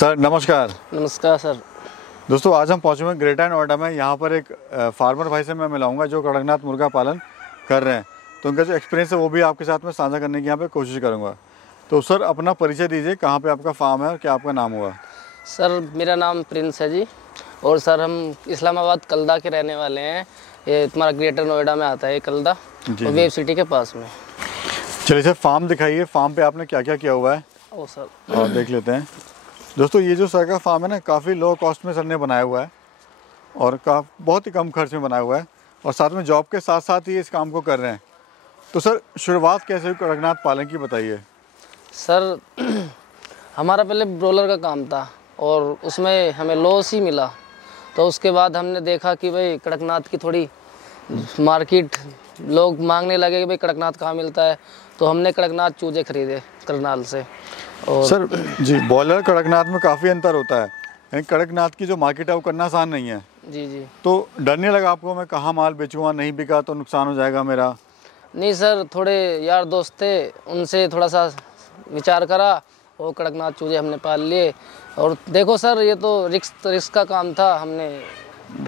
Sir नमस्कार। नमस्कार sir. दोस्तों आज हम पहुंचे हुए ग्रेटर नोएडा में। यहाँ पर एक फार्मर भाई से मैं मिलाऊंगा जो कड़कनाथ मुर्गा पालन कर रहे हैं, तो उनका जो एक्सपीरियंस है वो भी आपके साथ में साझा करने की यहाँ पे कोशिश करूँगा। तो सर अपना परिचय दीजिए, कहाँ पे आपका फार्म है और क्या आपका नाम हुआ? सर मेरा नाम प्रिंस है जी, और सर हम इस्लामाबाद कलदा के रहने वाले हैं। ये तुम्हारा ग्रेटर नोएडा में आता है ये कलदा, और वेब सिटी के पास में। चलिए सर फार्म दिखाइए, फार्म पे आपने क्या क्या किया हुआ है ओ सर, और देख लेते हैं। दोस्तों ये जो सर का फार्म है ना, काफ़ी लो कॉस्ट में सर ने बनाया हुआ है और बहुत ही कम खर्च में बनाया हुआ है, और साथ में जॉब के साथ साथ ही इस काम को कर रहे हैं। तो सर शुरुआत कैसे हुई कड़कनाथ पालन की, बताइए। सर हमारा पहले ब्रोलर का काम था और उसमें हमें लॉस ही मिला। तो उसके बाद हमने देखा कि भाई कड़कनाथ की थोड़ी मार्केट, लोग मांगने लगे कि भाई कड़कनाथ कहाँ मिलता है। तो हमने कड़कनाथ चूजे खरीदे करनाल से। और सर जी, बॉयलर कड़कनाथ में काफ़ी अंतर होता है, लेकिन कड़कनाथ की जो मार्केट है वो करना आसान नहीं है। जी जी। तो डर नहीं लगा आपको, मैं कहाँ माल बेचूँगा, नहीं बिका तो नुकसान हो जाएगा मेरा? नहीं सर, थोड़े यार दोस्त थे, उनसे थोड़ा सा विचार करा और कड़कनाथ चूजे हमने पाल लिए। और देखो सर ये तो रिस्क का काम था। हमने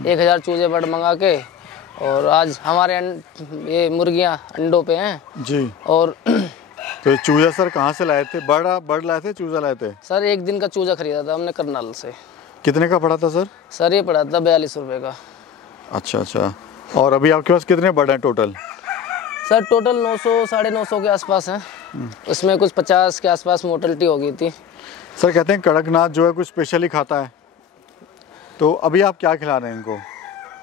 1000 चूजे बर्ड मंगा के, और आज हमारे ये मुर्गियां अंडों पे हैं जी। और तो चूजा सर कहाँ से लाए थे? बर्ड लाए थे, चूजा लाए थे? सर एक दिन का चूजा खरीदा था हमने करनाल से। कितने का पड़ा था सर? सर ये पड़ा था 42 रुपये का। अच्छा अच्छा। और अभी आपके पास कितने बर्ड हैं टोटल? सर टोटल 900 950 के आसपास हैं। उसमें कुछ 50 के आसपास मोर्टलिटी हो गई थी। सर कहते हैं कड़कनाथ जो है कुछ स्पेशली खाता है, तो अभी आप क्या खिला रहे हैं इनको?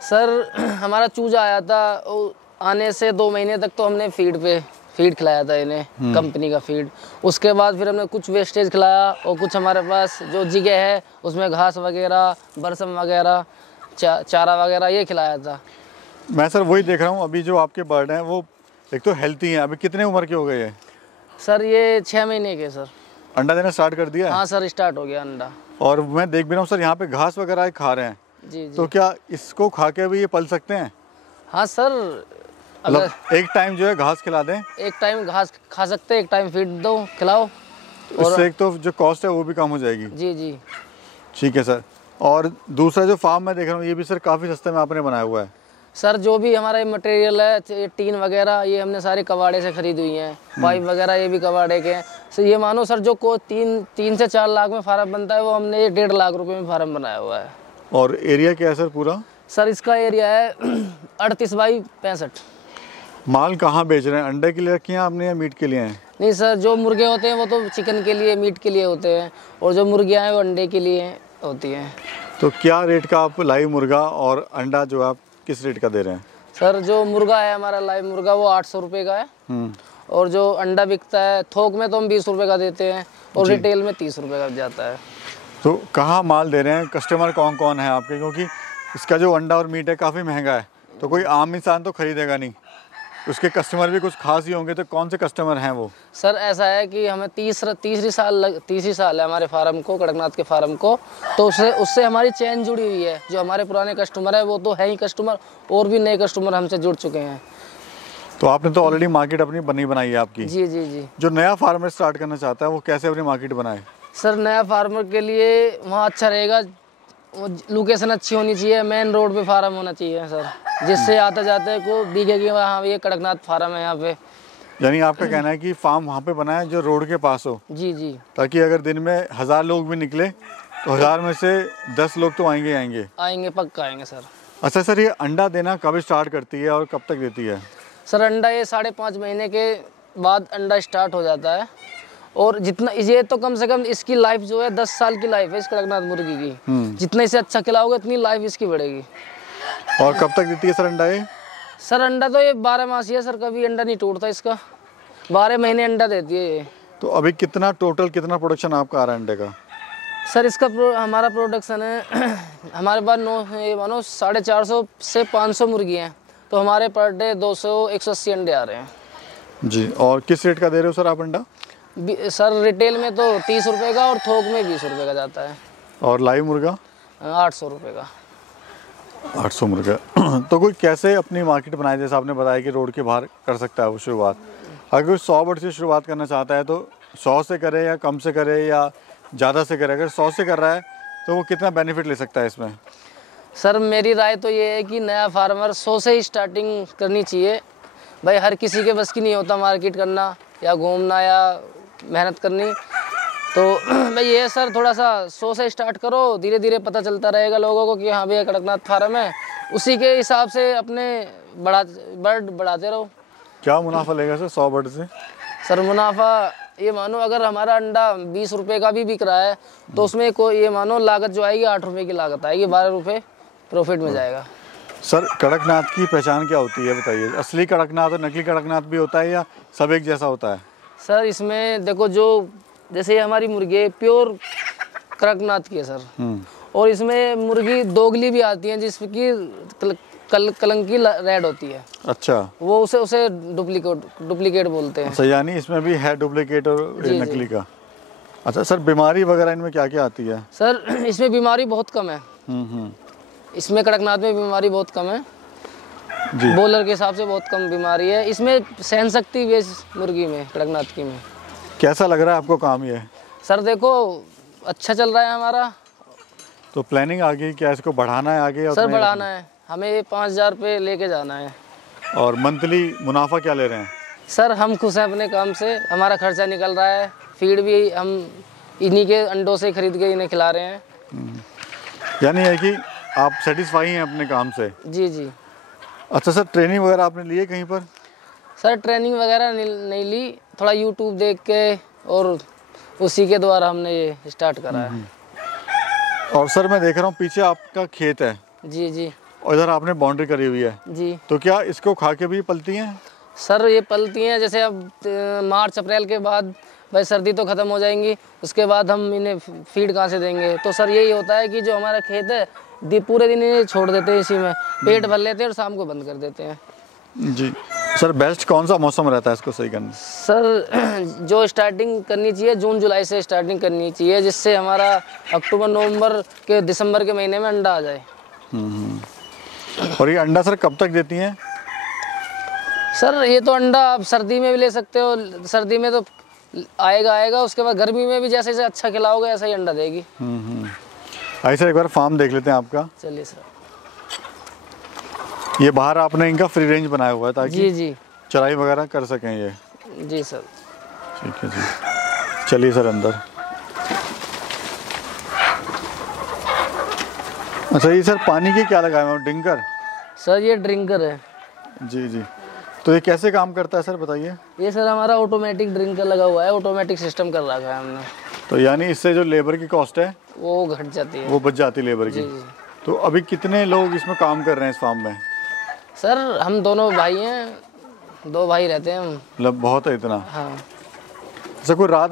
सर हमारा चूजा आया था, आने से 2 महीने तक तो हमने फीड खिलाया था इन्हें, कंपनी का फीड। उसके बाद फिर हमने कुछ वेस्टेज खिलाया, और कुछ हमारे पास जो जगह है उसमें घास वगैरह, बरसम वगैरह, चारा वगैरह ये खिलाया था। मैं सर वही देख रहा हूँ, अभी जो आपके बर्ड हैं वो एक तो हेल्थी हैं। अभी कितने उम्र के हो गए हैं? सर ये 6 महीने के सर। अंडा देना स्टार्ट कर दिया? हाँ सर, स्टार्ट हो गया अंडा। और मैं देख भी रहा हूँ सर यहाँ पे घास वगैरह खा रहे हैं। जी जी। तो क्या इसको खा के भी ये पल सकते हैं? हाँ सर, मतलब एक टाइम जो है घास खिला दें? एक टाइम घास खा सकते हैं, एक टाइम फीड दो, खिलाओ। तो इससे एक तो जो कॉस्ट है वो भी कम हो जाएगी। जी जी। ठीक है सर। और दूसरा जो फार्म मैं देख रहा हूँ ये भी सर काफ़ी सस्ते में आपने बनाया हुआ है। सर जो भी हमारा मटेरियल है, ये टीन वगैरह, ये हमने सारे कबाड़े से खरीदी हुई हैं। पाइप वगैरह ये भी कबाड़े के हैं। सर ये मानो सर जो को 3 से 4 लाख में फार्म बनता है, वो हमने ये 1.5 लाख रुपए में फार्म बनाया हुआ है। और एरिया क्या है सर पूरा? सर इसका एरिया है 38 बाई 65। माल कहाँ बेच रहे हैं? अंडे के लिए रखी हैं आपने या मीट के लिए हैं? नहीं सर, जो मुर्गे होते हैं वो तो चिकन के लिए, मीट के लिए होते हैं, और जो मुर्गियाँ हैं वो अंडे के लिए होती हैं। तो क्या रेट का आप लाइव मुर्गा और अंडा जो आप किस रेट का दे रहे हैं? सर जो मुर्गा है हमारा लाइव मुर्गा वो 800 रुपये का है, और जो अंडा बिकता है थोक में तो हम 20 रुपये का देते हैं, और रिटेल में 30 रुपये का जाता है। तो कहाँ माल दे रहे हैं? कस्टमर कौन कौन है आपके? क्योंकि इसका जो अंडा और मीट है काफ़ी महंगा है, तो कोई आम इंसान तो खरीदेगा नहीं, उसके कस्टमर भी कुछ खास ही होंगे। तो कौन से कस्टमर हैं वो? सर ऐसा है कि हमें तीसरी साल है हमारे फार्म को, कड़कनाथ के फार्म को। तो उससे हमारी चेन जुड़ी हुई है। जो हमारे पुराने कस्टमर है वो तो है ही कस्टमर, और भी नए कस्टमर हमसे जुड़ चुके हैं। तो आपने तो ऑलरेडी मार्केट अपनी बनाई है आपकी। जी जी जी। जो नया फार्मर स्टार्ट करना चाहता है वो कैसे अपनी मार्केट बनाए? सर नया फार्मर के लिए वहाँ अच्छा रहेगा, लोकेशन अच्छी होनी चाहिए, मेन रोड पे फार्म होना चाहिए सर, जिससे आते जाते को दिखे कि वहाँ ये कड़कनाथ फार्म है यहाँ पे। यानी आपका कहना है कि फार्म वहाँ पे बनाए जो रोड के पास हो? जी जी। ताकि अगर दिन में 1000 लोग भी निकले तो 1000 में से 10 लोग तो आएंगे, पक्का आएंगे सर। अच्छा सर, ये अंडा देना कब स्टार्ट करती है और कब तक देती है? सर अंडा ये 5.5 महीने के बाद अंडा स्टार्ट हो जाता है, और जितना ये तो कम से कम इसकी लाइफ जो है 10 साल की लाइफ है इस कड़कनाथ मुर्गी की। जितना इसे अच्छा खिलाओगे उतनी लाइफ इसकी बढ़ेगी। और कब तक देती है सर अंडा ये? सर अंडा तो ये 12 मासी है सर, कभी अंडा नहीं टूटता इसका, 12 महीने अंडा देती है ये। तो अभी कितना प्रोडक्शन आपका आ रहा है अंडे का? सर इसका हमारा प्रोडक्शन है हमारे पास 450 से 500 मुर्गी हैं, तो हमारे पर डे 200-180 अंडे आ रहे हैं जी। और किस रेट का दे रहे हो सर आप अंडा? सर रिटेल में तो 30 रुपये का, और थोक में 20 रुपये का जाता है। और लाइव मुर्गा? 800 रुपये का। 800 मुर्गा। तो कोई कैसे अपनी मार्केट बनाए? जैसे आपने बताया कि रोड के बाहर कर सकता है वो शुरुआत। अगर कोई 100 बर्ड से शुरुआत करना चाहता है तो 100 से करे या कम से करे, या ज़्यादा से करे, अगर 100 से कर रहा है तो वो कितना बेनिफिट ले सकता है इसमें? सर मेरी राय तो ये है कि नया फार्मर 100 से ही स्टार्टिंग करनी चाहिए। भाई हर किसी के बस की नहीं होता मार्केट करना या घूमना या मेहनत करनी। तो भाई ये सर थोड़ा सा 100 से स्टार्ट करो, धीरे धीरे पता चलता रहेगा लोगों को कि हाँ भैया कड़कनाथ फार्म है, उसी के हिसाब से अपने बर्ड बढ़ाते रहो। क्या मुनाफा लेगा सर 100 बर्ड से? सर मुनाफा ये मानो अगर हमारा अंडा 20 रुपये का भी बिक रहा है तो उसमें कोई ये मानो लागत जो आएगी 8 रुपये की लागत आएगी, 12 रुपये प्रॉफिट में जाएगा। सर कड़कनाथ की पहचान क्या होती है बताइए? असली कड़कनाथ और नकली कड़कनाथ भी होता है या सब एक जैसा होता है? सर इसमें देखो जो जैसे ये हमारी मुर्गी है प्योर कड़कनाथ की है सर, और इसमें मुर्गी दोगली भी आती है जिसकी कलंकी रेड होती है। अच्छा, वो उसे डुप्लीकेट बोलते हैं। अच्छा, यानी इसमें भी है डुप्लीकेट और नकली का। अच्छा सर, बीमारी वगैरह इनमें क्या क्या आती है? सर इसमें बीमारी बहुत कम है। इसमें कड़कनाथ में बीमारी बहुत कम है जी। बॉलर के हिसाब से बहुत कम बीमारी है इसमें। सहन शक्ति भी है मुर्गी में, कड़कनाथ की में। कैसा लग रहा है आपको काम ये? सर देखो अच्छा चल रहा है हमारा। तो प्लानिंग आगे क्या, इसको बढ़ाना है आगे? सर बढ़ाना है, हमें 5,000 रुपये लेके जाना है। और मंथली मुनाफा क्या ले रहे हैं? सर हम खुश हैं अपने काम से, हमारा खर्चा निकल रहा है। फीड भी हम इन्हीं के अंडों से खरीद के इन्हें खिला रहे हैं। यानी है कि आप सेटिस्फाई हैं अपने काम से? जी जी। अच्छा सर, ट्रेनिंग वगैरह आपने ली है कहीं पर? सर ट्रेनिंग वगैरह नहीं ली, थोड़ा यूट्यूब देख के और उसी के द्वारा हमने ये स्टार्ट करा है। और सर मैं देख रहा हूँ पीछे आपका खेत है। जी जी। और इधर आपने बाउंड्री करी हुई है जी। तो क्या इसको खा के भी पलती हैं? सर ये पलती हैं, जैसे अब मार्च अप्रैल के बाद भाई सर्दी तो ख़त्म हो जाएंगी, उसके बाद हम इन्हें फीड कहाँ से देंगे। तो सर यही होता है कि जो हमारा खेत है पूरे दिन इन्हें छोड़ देते हैं, इसी में पेट भर लेते हैं और शाम को बंद कर देते हैं। जी सर, बेस्ट कौन सा मौसम रहता है इसको सही करने? सर जो स्टार्टिंग करनी चाहिए जून जुलाई से स्टार्टिंग करनी चाहिए, जिससे हमारा अक्टूबर नवंबर के दिसंबर के महीने में अंडा आ जाए। और ये अंडा सर कब तक देती हैं? सर ये तो अंडा आप सर्दी में भी ले सकते हो, सर्दी में तो आएगा, उसके बाद गर्मी में भी जैसे अच्छा खिलाओगे ऐसा ही अंडा देगी। आइए सर एक बार फार्म देख लेते हैं आपका। चलिए सर। ये बाहर आपने इनका फ्री रेंज बनाया हुआ है ताकि जी जी चराई वगैरह कर सकें ये? जी सर। ठीक है जी, चलिए सर अंदर। अच्छा ये सर पानी की क्या लगाए हैं? ड्रिंकर? सर ये ड्रिंकर है। जी जी। तो ये कैसे काम करता है सर बताइए? ये सर हमारा ऑटोमेटिक ड्रिंकर लगा हुआ है, ऑटोमेटिक सिस्टम कर रखा है हमने। तो यानी इससे जो लेबर की कॉस्ट है वो घट जाती है, वो बच जाती है लेबर की। जी। तो अभी कितने लोग इसमें काम कर रहे हैं इस फार्म में? सर हम दोनों भाई हैं, 2 भाई रहते हैं हम। मतलब बहुत है इतना? हाँ। सर कोई रात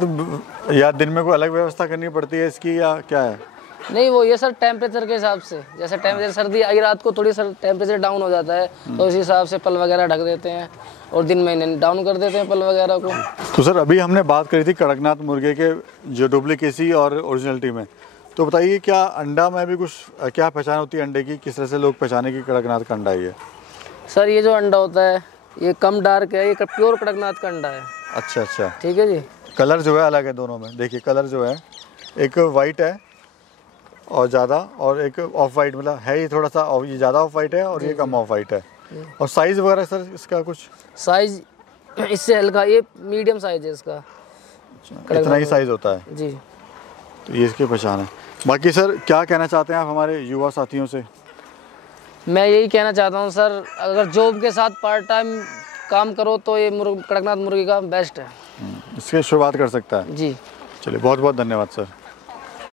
या दिन में कोई अलग व्यवस्था करनी पड़ती है इसकी या क्या है? नहीं वो ये सर टेम्परेचर के हिसाब से, जैसे टेम्परेचर सर्दी आई रात को थोड़ी सर टेम्परेचर डाउन हो जाता है तो उस हिसाब से पल वगैरह ढक देते हैं और दिन में डाउन कर देते हैं पल वगैरह को। तो सर अभी हमने बात करी थी कड़कनाथ मुर्गे के जो डुप्लीकेसी और ओरिजिनलिटी में, तो बताइए क्या अंडा में भी कुछ क्या पहचान होती है अंडे की? किस तरह से लोग पहचाने कि कड़कनाथ का अंडा है? सर ये जो अंडा होता है ये कम डार्क है, ये प्योर कड़कनाथ का अंडा है। अच्छा अच्छा, ठीक है जी। कलर जो है अलग है दोनों में, देखिए कलर जो है एक वाइट है और ज़्यादा, और एक ऑफ वाइट, मतलब है ये थोड़ा सा, और ये ज़्यादा ऑफ वाइट है और ये कम ऑफ वाइट है। और साइज़ वगैरह सर इसका कुछ? साइज इससे हल्का, ये मीडियम साइज है इसका। इतना ही साइज़ होता है जी। तो ये इसकी पहचान है। बाकी सर क्या कहना चाहते हैं आप हमारे युवा साथियों से? मैं यही कहना चाहता हूँ सर, अगर जॉब के साथ पार्ट टाइम काम करो तो ये कड़कनाथ मुर्गी का बेस्ट है। इसकी शुरुआत कर सकता है। जी। चलिए बहुत बहुत धन्यवाद सर।